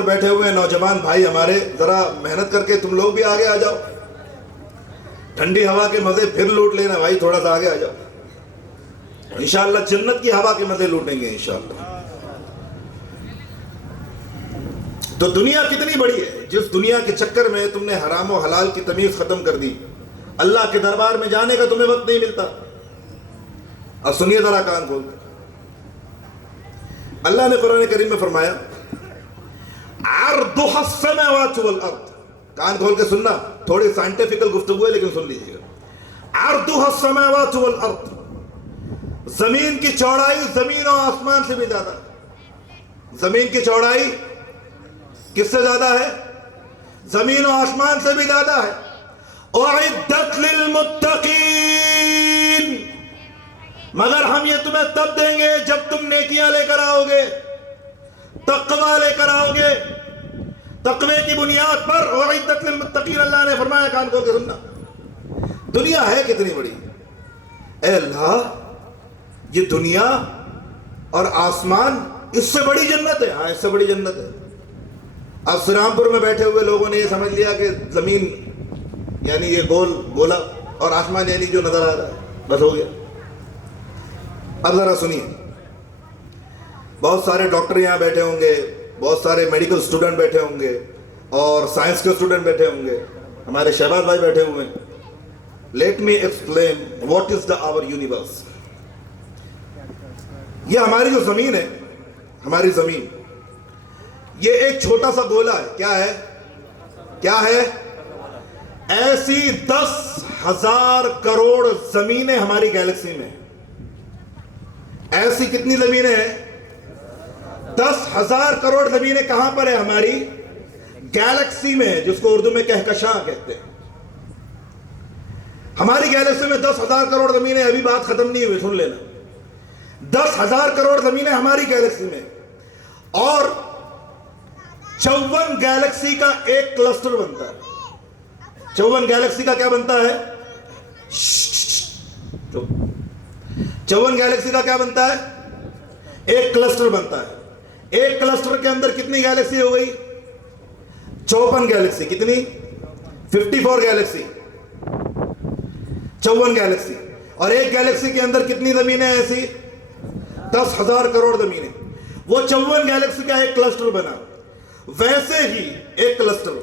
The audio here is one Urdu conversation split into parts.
ادھر بیٹھے ہوئے ہیں نوجوان بھائی ہمارے، ذرا محنت کر کے تم لوگ بھی آگے آ جاؤ، ٹھنڈی ہوا کے مزے پھر لوٹ لینا بھائی، تھوڑا سا آگے آ جاؤ، انشاءاللہ جنت کی ہوا کے مزے لوٹیں گے انشاءاللہ۔ تو دنیا کتنی بڑی ہے، جس دنیا کے چکر میں تم نے حرام و حلال کی تمیز ختم کر دی، اللہ کے دربار میں جانے کا تمہیں وقت نہیں ملتا۔ اب سنیے ذرا کان کھول کے، اللہ نے قرآن کریم میں فرمایا عرضها السماوات والارض، کان کھول کے سننا، تھوڑی سائنٹیفیکل گفتگو ہے لیکن سن لیجیے گا۔ عرضها السماوات والارض، زمین کی چوڑائی زمین و آسمان سے بھی زیادہ ہے۔ زمین کی چوڑائی کس سے زیادہ ہے؟ زمین و آسمان سے بھی زیادہ ہے۔ اعدت للمتقین، مگر ہم یہ تمہیں تب دیں گے جب تم نیکیاں لے کر آؤ گے، تقوی لے کر آؤ گے، تقوی کی بنیاد پر۔ اعدت للمتقین، اللہ نے فرمایا، کان کھول کے سننا، دنیا ہے کتنی بڑی، اے اللہ یہ دنیا اور آسمان، اس سے بڑی جنت ہے۔ ہاں اس سے بڑی جنت ہے۔ اب سرام پور میں بیٹھے ہوئے لوگوں نے یہ سمجھ لیا کہ زمین یعنی یہ گولا اور آسمان یعنی جو نظر آ رہا ہے، بس ہو گیا۔ اب ذرا سنیے، بہت سارے ڈاکٹر یہاں بیٹھے ہوں گے، بہت سارے میڈیکل اسٹوڈنٹ بیٹھے ہوں گے، اور سائنس کے اسٹوڈنٹ بیٹھے ہوں گے، ہمارے شہباز بھائی بیٹھے ہوئے ہیں۔ Let me explain what is the our universe. یہ ہماری جو زمین ہے، ہماری زمین، یہ ایک چھوٹا سا گولا ہے۔ کیا ہے؟ کیا ہے؟ ایسی 10,000 کروڑ زمینیں ہماری گیلیکسی میں۔ ایسی کتنی زمینیں ہیں؟ 10,000 کروڑ زمینیں کہاں پر ہے؟ ہماری گیلیکسی میں، جس کو اردو میں کہکشاں کہتے ہیں۔ ہماری گیلیکسی میں 10,000 کروڑ زمینیں، ابھی بات ختم نہیں ہوئی، سن لینا۔ 10,000 کروڑ زمینیں ہماری گیلیکسی میں، اور 54 گیلیکسی کا ایک کلسٹر بنتا ہے۔ 54 گیلیکسی کا کیا بنتا ہے؟ 54 گیلیکسی کا کیا بنتا ہے؟ ایک کلسٹر بنتا ہے۔ ایک کلسٹر کے اندر کتنی گیلیکسی ہو گئی؟ 54 گیلیکسی۔ کتنی؟ 54 گیلیکسی، 54 گیلیکسی۔ اور ایک گیلیکسی کے اندر کتنی زمینیں ایسی؟ 10,000 کروڑ زمینیں۔ وہ 54 گیلیکسی کا ایک کلسٹر بنا۔ ویسے ہی ایک کلسٹر،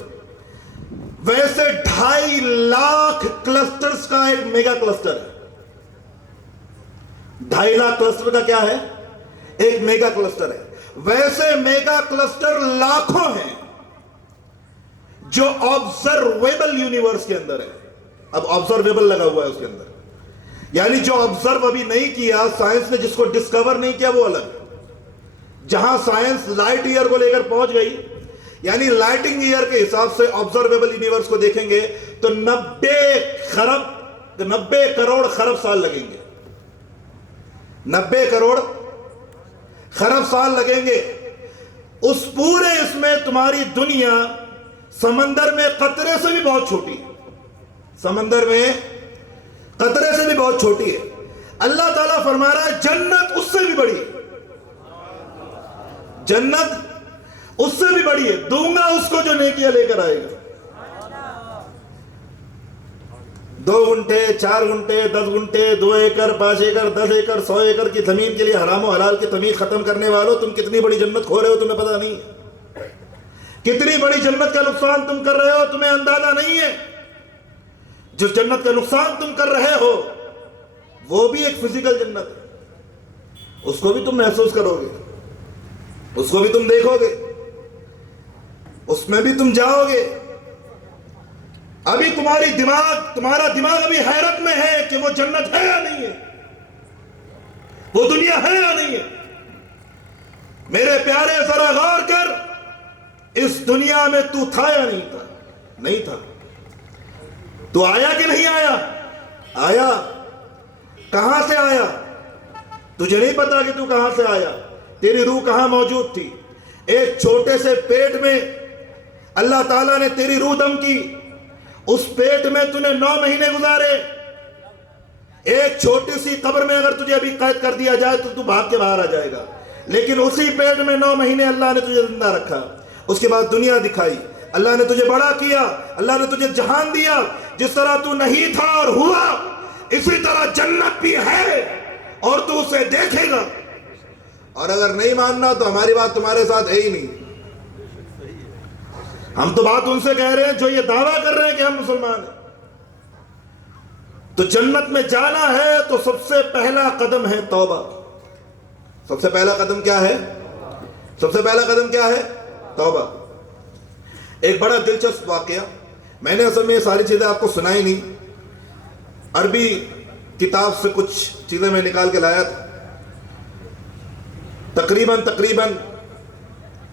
ویسے 2.5 لاکھ کلسٹرز کا ایک میگا کلسٹر ہے۔ 2.5 لاکھ کلسٹر کا کیا ہے؟ ایک میگا کلسٹر ہے۔ ویسے میگا کلسٹر لاکھوں ہیں جو آبزرویبل یونیورس کے اندر ہے۔ اب آبزرویبل لگا ہوا ہے اس کے اندر، یعنی جو آبزرو ابھی نہیں کیا، سائنس نے جس کو ڈسکور نہیں کیا وہ الگ۔ جہاں سائنس لائٹ ایئر کو لے کر پہنچ گئی، یعنی لائٹنگ ایئر کے حساب سے آبزرویبل یونیورس کو دیکھیں گے تو 90 کروڑ خرب سال لگیں گے۔ 90 کروڑ خرب سال لگیں گے۔ اس پورے اس میں تمہاری دنیا سمندر میں قطرے سے بھی بہت چھوٹی ہے۔ سمندر میں قطرے سے بھی بہت چھوٹی ہے۔ اللہ تعالیٰ فرما رہا ہے جنت اس سے بھی بڑی ہے، جنت اس سے بھی بڑی ہے، دوں گا اس کو جو نیکیاں لے کر آئے گا۔ 2 گھنٹے 4 گھنٹے 10 گھنٹے 2 ایکڑ 5 ایکڑ 10 ایکڑ 100 ایکڑ کی زمین کے لیے حرام و حلال کی تمیز ختم کرنے والوں، تم کتنی بڑی جنت کھو رہے ہو تمہیں پتہ نہیں ہے۔ کتنی بڑی جنت کا نقصان تم کر رہے ہو تمہیں اندازہ نہیں ہے۔ جس جنت کا نقصان تم کر رہے ہو وہ بھی ایک فزیکل جنت ہے، اس کو بھی تم محسوس کرو گے، اس کو بھی تم دیکھو گے، اس میں بھی تم جاؤ گے۔ ابھی تمہارا دماغ ابھی حیرت میں ہے کہ وہ جنت ہے یا نہیں ہے، وہ دنیا ہے یا نہیں ہے۔ میرے پیارے ذرا غور کر، اس دنیا میں تو تھا یا نہیں تھا؟ نہیں تھا۔ تو آیا کہ نہیں آیا؟ آیا۔ کہاں سے آیا؟ تجھے نہیں پتا کہ تو کہاں سے آیا، تیری روح کہاں موجود تھی۔ ایک چھوٹے سے پیٹ میں اللہ تعالیٰ نے تیری روح دم کی، اس پیٹ میں تُونے 9 مہینے گزارے۔ ایک چھوٹی سی قبر میں اگر تجھے ابھی قید کر دیا جائے تو تو بھاگ کے باہر آ جائے گا، لیکن اسی پیٹ میں 9 مہینے اللہ نے تجھے زندہ رکھا۔ اس کے بعد دنیا دکھائی. اللہ نے تجھے بڑا کیا, اللہ نے تجھے جہان دیا. جس طرح تو نہیں تھا اور ہوا, اسی طرح جنت بھی ہے اور تو اسے دیکھے گا. اور اگر نہیں ماننا تو ہماری بات تمہارے ساتھ ہے ہی نہیں. ہم تو بات ان سے کہہ رہے ہیں جو یہ دعویٰ کر رہے ہیں کہ ہم مسلمان ہیں. تو جنت میں جانا ہے تو سب سے پہلا قدم ہے توبہ. سب سے پہلا قدم کیا ہے؟ سب سے پہلا قدم کیا ہے؟ توبہ. ایک بڑا دلچسپ واقعہ, میں نے اصل میں یہ ساری چیزیں آپ کو سنائی نہیں, عربی کتاب سے کچھ چیزیں میں نکال کے لایا تھا. تقریباً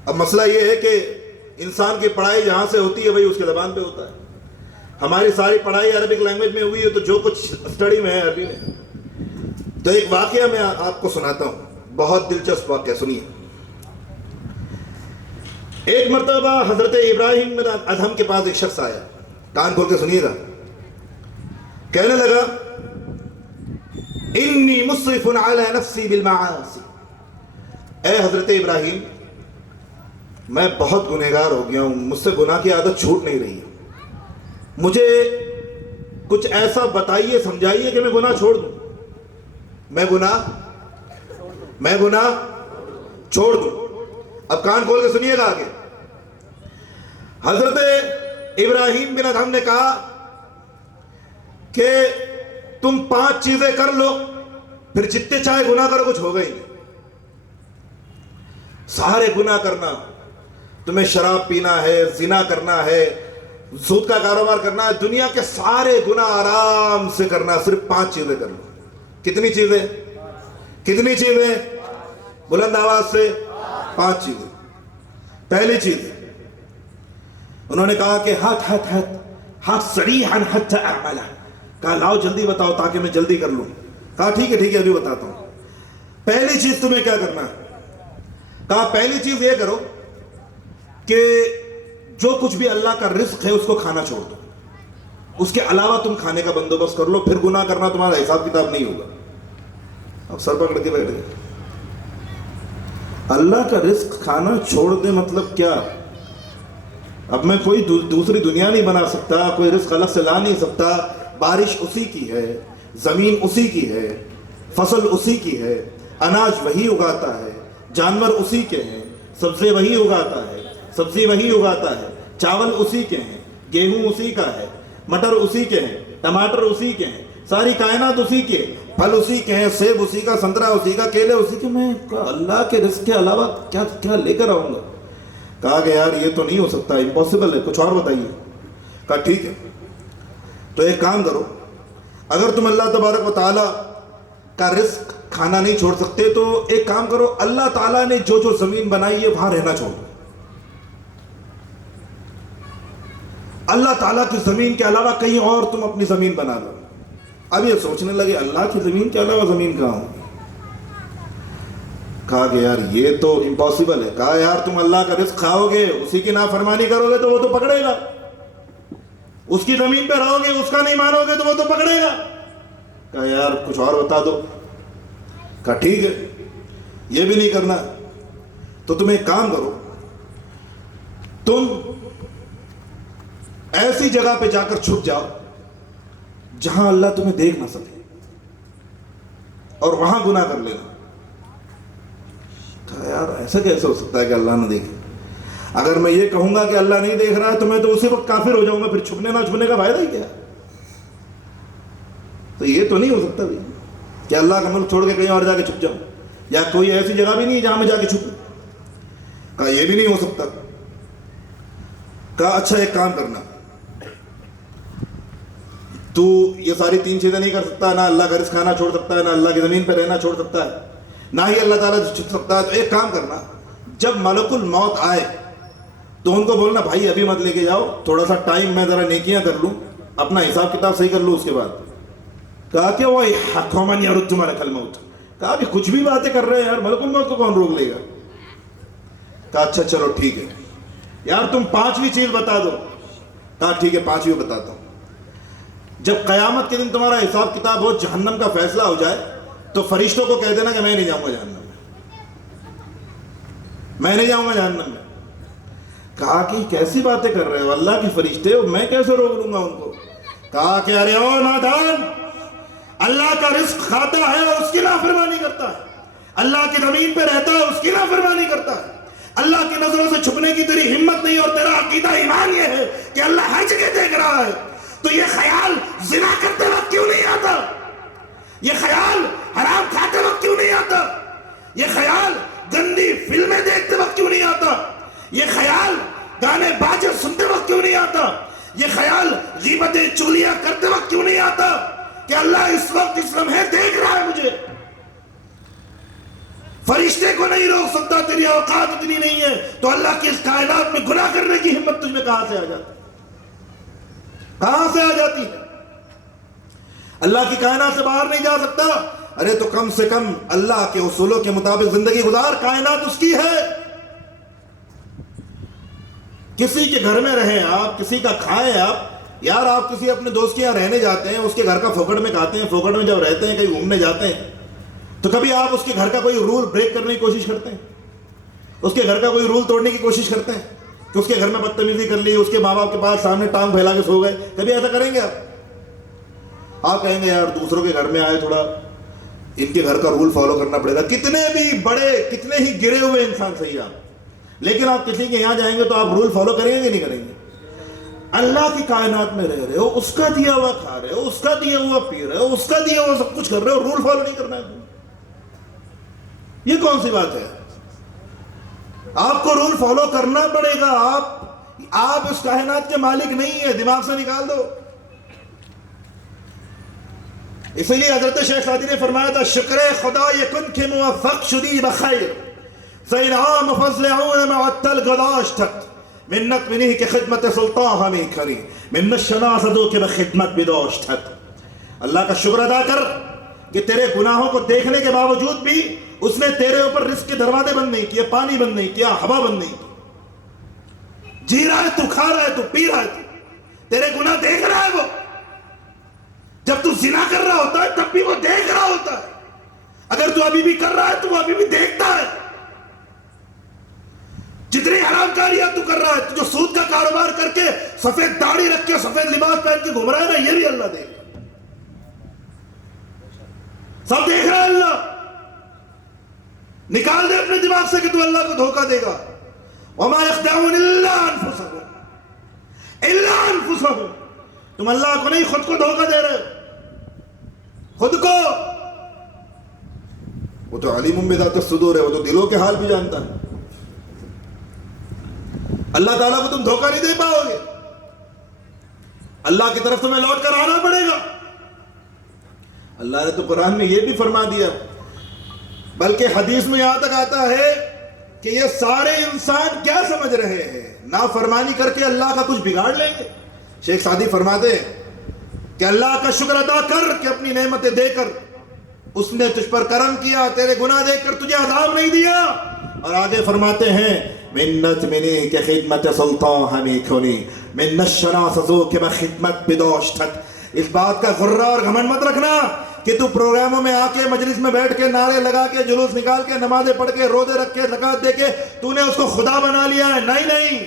اب مسئلہ یہ ہے کہ انسان کی پڑھائی جہاں سے ہوتی ہے وہی اس کے زبان پہ ہوتا ہے. ہماری ساری پڑھائی عربک لینگویج میں ہوئی ہے, تو جو کچھ اسٹڈی میں ہے عربی میں. تو ایک واقعہ میں آپ کو سناتا ہوں, بہت دلچسپ واقعہ, سنیے. ایک مرتبہ حضرت ابراہیم بن ادہم کے پاس ایک شخص آیا, کان کھول کے سنیے گا. کہنے لگا انی مصرف علی نفسی بالمعاصی, اے حضرت ابراہیم میں بہت گنہگار ہو گیا ہوں, مجھ سے گناہ کی عادت چھوٹ نہیں رہی ہے. مجھے کچھ ایسا بتائیے, سمجھائیے کہ میں گناہ چھوڑ دوں. میں گناہ چھوڑ دوں. اب کان کھول کے سنیے گا آگے. حضرت ابراہیم بن ادہم نے کہا کہ تم 5 چیزیں کر لو, پھر جتنے چاہے گناہ کرو, کچھ ہوگا ہی نہیں. سارے گناہ کرنا, تمہیں شراب پینا ہے, زنا کرنا ہے, سود کا کاروبار کرنا ہے, دنیا کے سارے گناہ آرام سے کرنا, صرف 5 چیزیں کر لو. کتنی چیزیں؟ بلند آواز سے 5 چیزیں. پہلی چیز انہوں نے کہا کہ ہاتھ سریحاً حتی اعملہ. کہا لاؤ جلدی بتاؤ تاکہ میں جلدی کر لوں. کہا ٹھیک ہے ابھی بتاتا ہوں. پہلی چیز تمہیں کیا کرنا ہے؟ کہا پہلی چیز یہ کرو کہ جو کچھ بھی اللہ کا رزق ہے اس کو کھانا چھوڑ دو, اس کے علاوہ تم کھانے کا بندوبست کر لو, پھر گناہ کرنا تمہارا حساب کتاب نہیں ہوگا. اب سر پکڑ کے بیٹھ گئے. اللہ کا رزق کھانا چھوڑ دے مطلب کیا؟ اب میں کوئی دوسری دنیا نہیں بنا سکتا, کوئی رزق الگ سے لا نہیں سکتا. بارش اسی کی ہے, زمین اسی کی ہے, فصل اسی کی ہے, اناج وہی اگاتا ہے, جانور اسی کے ہیں, سبزی وہی اگاتا ہے, چاول اسی کے ہیں, گیہوں اسی کا ہے, مٹر اسی کے ہیں, ٹماٹر اسی کے ہیں, ساری کائنات اسی کے, پھل اسی کے ہیں, سیب اسی کا, سنترا اسی کا, کیلے اسی کے. میں اللہ کے رزق کے علاوہ کیا لے کر آؤں گا؟ کہا کہ یار یہ تو نہیں ہو سکتا, امپاسبل ہے, کچھ اور بتائیے. کہا ٹھیک ہے تو ایک کام کرو, اگر تم اللہ تبارک و تعالیٰ کا رزق کھانا نہیں چھوڑ سکتے تو ایک کام کرو, اللہ تعالیٰ نے جو زمین بنائی ہے وہاں رہنا چھوڑ دو. اللہ تعالیٰ کی زمین کے علاوہ کہیں اور تم اپنی زمین بنا لو. اب یہ سوچنے لگے اللہ کی زمین کے علاوہ زمین کہاں ہوگی؟ کہا کہ یار یہ تو امپاسبل ہے. کہا یار تم اللہ کا رزق کھاؤ گے, اسی کی نافرمانی کرو گے تو وہ تو پکڑے گا. اس کی زمین پہ رہو گے, اس کا نہیں مانو گے تو وہ تو پکڑے گا. کہا یار کچھ اور بتا دو. کہا ٹھیک ہے یہ بھی نہیں کرنا تو تم ایک کام کرو, تم ایسی جگہ پہ جا کر چھپ جاؤ جہاں اللہ تمہیں دیکھ نہ سکے اور وہاں گناہ کر لینا. کہا یار ایسا کیسے ہو سکتا ہے کہ اللہ نہ دیکھے؟ اگر میں یہ کہوں گا کہ اللہ نہیں دیکھ رہا ہے تو میں تو اسی وقت کافر ہو جاؤں گا, پھر چھپنے نہ چھپنے کا فائدہ ہی کیا؟ تو یہ تو نہیں ہو سکتا بھی کہ اللہ کا ملک چھوڑ کے کہیں اور جا کے چھپ جاؤں, یا کوئی ایسی جگہ بھی نہیں جہاں میں جا کے چھپوں. کہا یہ بھی نہیں ہو سکتا. کہا اچھا ایک کام کرنا, تو یہ ساری 3 چیزیں نہیں کر سکتا, نہ اللہ کا رزق کھانا چھوڑ سکتا ہے, نہ اللہ کی زمین پہ رہنا چھوڑ سکتا ہے, نہ ہی اللہ تعالیٰ سے چھپ سکتا ہے. تو ایک کام کرنا, جب ملک الموت آئے تو ان کو بولنا بھائی ابھی مت لے کے جاؤ, تھوڑا سا ٹائم میں ذرا نیکیاں کر لوں, اپنا حساب کتاب صحیح کر لوں, اس کے بعد. کہا کہ وہ حکومن یرد ملک الموت. کہا کہ کچھ بھی باتیں کر رہے ہیں یار, ملک الموت کو کون روک لے گا؟ کہا اچھا چلو ٹھیک ہے یار تم 5ویں چیز بتا دو. کہا ٹھیک ہے 5ویں بتاتا ہوں. جب قیامت کے دن تمہارا حساب کتاب ہو, جہنم کا فیصلہ ہو جائے, تو فرشتوں کو کہہ دینا کہ میں نہیں جاؤں گا جہنم میں, میں نہیں جاؤں گا جہنم میں. کہا کہ کیسی باتیں کر رہے ہو، اللہ کے فرشتے ہو، میں کیسے روک لوں گا ان کو؟ کہا کہ ارے او نادان، اللہ کا رزق کھاتا ہے اور اس کی نافرمانی کرتا ہے، اللہ کی زمین پہ رہتا ہے اس کی نافرمانی کرتا ہے، اللہ کی نظروں سے چھپنے کی تیری ہمت نہیں اور تیرا عقیدہ ایمان یہ ہے کہ اللہ ہر جگہ دیکھ رہا ہے، تو یہ خیال زنا کرتے وقت کیوں نہیں آتا؟ یہ خیال حرام کھاتے وقت کیوں نہیں آتا؟ یہ خیال گندی فلمیں دیکھتے وقت کیوں نہیں آتا؟ یہ خیال گانے باجے سنتے وقت کیوں نہیں آتا؟ یہ خیال غیبتیں چغلیاں کرتے وقت کیوں نہیں آتا کہ اللہ اس وقت اس لمحے دیکھ رہا ہے مجھے؟ فرشتے کو نہیں روک سکتا، تیری اوقات اتنی نہیں ہے، تو اللہ کی اس کائنات میں گناہ کرنے کی ہمت تجھ میں کہاں سے آ جاتی؟ کہاں سے آ جاتی ہے؟ اللہ کی کائنات سے باہر نہیں جا سکتا؟ ارے تو کم سے کم اللہ کے اصولوں کے مطابق زندگی گزار، کائنات اس کی ہے۔ کسی کے گھر میں رہیں آپ، کسی کا کھائیں آپ، یار آپ کسی اپنے دوست کے یہاں رہنے جاتے ہیں، اس کے گھر کا فوکٹ میں کھاتے ہیں، فوکٹ میں جب رہتے ہیں کہیں گھومنے جاتے ہیں تو کبھی آپ اس کے گھر کا کوئی رول بریک کرنے کی کوشش کرتے ہیں؟ اس کے گھر کا کوئی رول توڑنے کی کوشش کرتے ہیں کہ اس کے گھر میں بدتمیزی کر لی، اس کے ماں باپ کے پاس سامنے ٹانگ پھیلا کے سو گئے؟ کبھی ایسا کریں گے آپ کہیں گے یار دوسروں کے گھر میں آئے تھوڑا ان کے گھر کا رول فالو کرنا پڑے گا، کتنے بھی بڑے کتنے ہی گرے ہوئے انسان صحیح آپ، لیکن آپ کسی کے یہاں جائیں گے تو آپ رول فالو کریں گے کہ نہیں کریں گے؟ اللہ کی کائنات میں رہ رہے ہو، اس کا دیا ہوا کھا رہے ہو، اس کا دیا ہوا پی رہے ہو، اس کا دیا ہوا سب کچھ کر رہے ہو، رول فالو نہیں کرنا ہے؟ یہ کون سی بات ہے؟ آپ کو رول فالو کرنا پڑے گا، آپ اس کائنات کے مالک نہیں ہیں، دماغ سے نکال دو۔ اسی لیے حضرت شیخ سعدی نے فرمایا تھا شکر خدا یکن کے موفق شدی بخیر فإن عام فضل عون معطل گذاشتت منت منی کے خدمت سلطان ہمیں کھری من الشناسدو کے بخدمت بداشتت۔ اللہ کا شکر ادا کر کہ تیرے گناہوں کو دیکھنے کے باوجود بھی اس نے تیرے اوپر رزق کے دروازے بند نہیں کیے، پانی بند نہیں کیا، ہوا بند نہیں کی۔ جی رہا ہے تو، کھا رہا ہے تو، پی رہا ہے تو، تیرے گناہ دیکھ رہا ہے وہ۔ جب تو زنا کر رہا ہوتا ہے تب بھی وہ دیکھ رہا ہوتا ہے، اگر تو ابھی بھی کر رہا ہے تو وہ ابھی بھی دیکھتا ہے۔ جتنی حرام کاریاں تو کر رہا ہے، تو جو سود کا کاروبار کر کے سفید داڑھی رکھ کے سفید لباس پہن کے گھوم رہا ہے نا، یہ بھی اللہ دیکھ رہا ہے، سب دیکھ رہا ہے اللہ۔ نکال دے اپنے دماغ سے کہ تو اللہ کو دھوکہ دے گا۔ وما يخدعون الا انفسهم الا انفسهم، تم اللہ کو نہیں خود کو دھوکہ دے رہے ہو، خود کو۔ وہ تو علیم بذات الصدور ہے، وہ تو دلوں کے حال بھی جانتا ہے۔ اللہ تعالیٰ کو تم دھوکہ نہیں دے پاؤ گے، اللہ کی طرف تمہیں لوٹ کر آنا پڑے گا۔ اللہ نے تو قرآن میں یہ بھی فرما دیا، بلکہ حدیث میں یہاں تک آتا ہے کہ یہ سارے انسان کیا سمجھ رہے ہیں، نافرمانی کر کے اللہ کا کچھ بگاڑ لیں گے۔ شیخ سعدی فرماتے ہیں کہ اللہ کا شکر ادا کر کہ اپنی نعمتیں دے کر اس نے تجھ پر کرم کیا، تیرے گناہ دیکھ کر تجھے عذاب نہیں دیا۔ اور آگے فرماتے ہیں منت منی کے خدمت سلطان ہمیں کھونی منت شناسزو کے بخدمت بداشتت۔ اس بات کا غرہ اور گھمنڈ مت رکھنا کہ تو پروگراموں میں آ کے مجلس میں بیٹھ کے نعرے لگا کے جلوس نکال کے نمازیں پڑھ کے روزے رکھ کے زکوٰۃ دے کے تو نے اس کو خدا بنا لیا ہے۔ نہیں نہیں،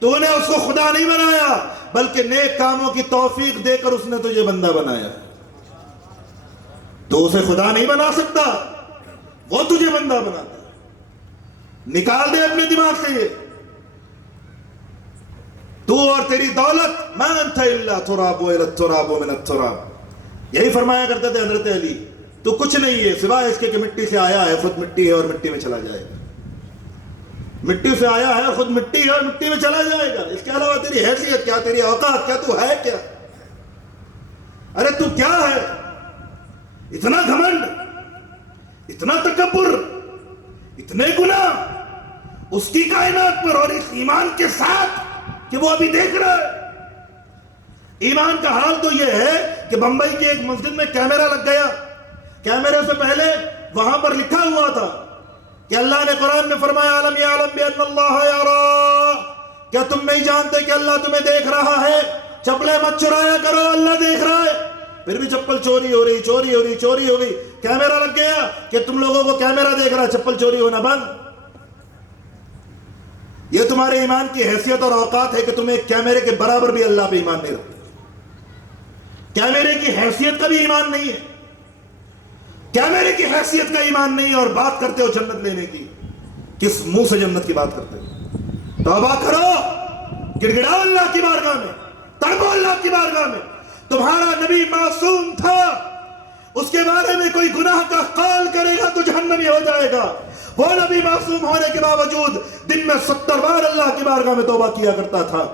تو نے اس کو خدا نہیں بنایا، بلکہ نیک کاموں کی توفیق دے کر اس نے تجھے بندہ بنایا۔ تو اسے خدا نہیں بنا سکتا، وہ تجھے بندہ بناتا ہے۔ نکال دے اپنے دماغ سے یہ، تو اور تیری دولت ما انت الا تراب الى التراب من التراب۔ یہی فرمایا کرتے تھے حضرت علی، تو کچھ نہیں ہے سوائے اس کے کہ مٹی سے آیا ہے، خود مٹی ہے اور مٹی میں چلا جائے گا۔ مٹی سے آیا ہے، خود مٹی ہے اور مٹی میں چلا جائے گا۔ اس کے علاوہ تیری حیثیت کیا، تیری اوقات کیا، تو ہے کیا؟ ارے تو کیا ہے؟ اتنا گھمنڈ، اتنا تکبر، اتنے گناہ اس کی کائنات پر، اور اس ایمان کے ساتھ کہ وہ ابھی دیکھ رہا ہے۔ ایمان کا حال تو یہ ہے کہ بمبئی کی ایک مسجد میں کیمرہ لگ گیا، کیمرے سے پہلے وہاں پر لکھا ہوا تھا کہ اللہ نے قرآن میں فرمایا عالم یعلم بان اللہ یرا، کیا تم نہیں جانتے کہ اللہ تمہیں دیکھ رہا ہے؟ چپلیں مت چرایا کرو، اللہ دیکھ رہا ہے۔ پھر بھی چپل چوری ہو رہی، چوری ہو رہی، چوری ہو گئی، کیمرہ لگ گیا کہ تم لوگوں کو کیمرہ دیکھ رہا ہے، چپل چوری ہونا بند۔ یہ تمہارے ایمان کی حیثیت اور اوقات ہے کہ تم ایک کیمرے کے برابر بھی اللہ پہ ایمان نہیں رکھتے. کیمرے کی حیثیت کا بھی ایمان نہیں ہے. کیمرے کی حیثیت کا ایمان نہیں ہے اور بات کرتے ہو جنت لینے کی. کس منہ سے جنت کی بات کرتے ہو؟ توبہ کرو، گڑگڑاؤ اللہ کی بارگاہ میں، تڑپو اللہ کی بارگاہ میں. تمہارا نبی معصوم تھا، اس کے بارے میں کوئی گناہ کا قول کرے گا تو جہنمی ہو جائے گا. وہ نبی معصوم ہونے کے باوجود دن میں 70 بار اللہ کی بارگاہ میں توبہ کیا کرتا تھا،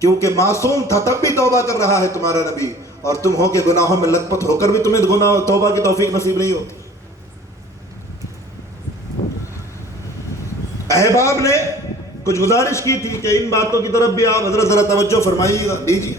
کیونکہ معصوم تھا تب بھی توبہ کر رہا ہے تمہارا نبی. اور تم ہو کے گناہوں میں لت پت ہو کر بھی تمہیں گناہ توبہ کی توفیق نصیب نہیں ہوتی. احباب نے کچھ گزارش کی تھی کہ ان باتوں کی طرف بھی آپ حضرت ذرا توجہ فرمائیے گا. دیجیے.